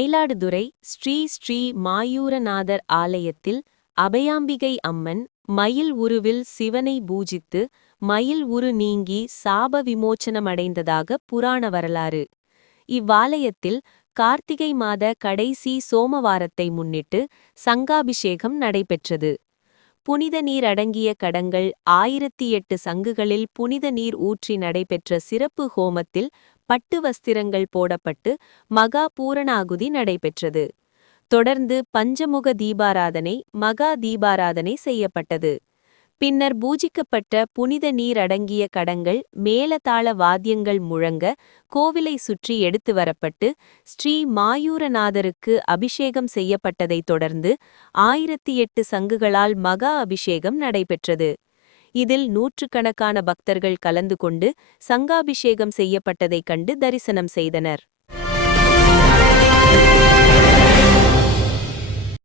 மயிலாடுதுறை ஸ்ரீ ஸ்ரீ மாயூரநாதர் ஆலயத்தில் அபயாம்பிகை அம்மன் மயில் உருவில் சிவனை பூஜித்து மயில் உரு நீங்கி சாப விமோச்சனமடைந்ததாக புராண வரலாறு. இவ்வாலயத்தில் கார்த்திகை மாத கடைசி சோமவாரத்தை முன்னிட்டு சங்காபிஷேகம் நடைபெற்றது. புனித நீர் அடங்கிய கடங்கள் 1008 சங்குகளில் புனித நீர் ஊற்றி நடைபெற்ற சிறப்பு ஹோமத்தில் பட்டு வஸ்திரங்கள் போடப்பட்டு மகா பூரணாகுதி நடைபெற்றது. தொடர்ந்து பஞ்சமுக தீபாராதனை மகா தீபாராதனை செய்யப்பட்டது. பின்னர் பூஜிக்கப்பட்ட புனித நீர் அடங்கிய கடங்கள் மேளதாள வாத்தியங்கள் முழங்க கோவிலை சுற்றி எடுத்து வரப்பட்டு ஸ்ரீ மாயூரநாதருக்கு அபிஷேகம் செய்யப்பட்டதைத் தொடர்ந்து 1008 சங்குகளால் மகா அபிஷேகம் நடைபெற்றது. இதில் நூற்றுக்கணக்கான பக்தர்கள் கலந்து கொண்டு சங்காபிஷேகம் செய்யப்பட்டதைக் கண்டு தரிசனம் செய்தனர்.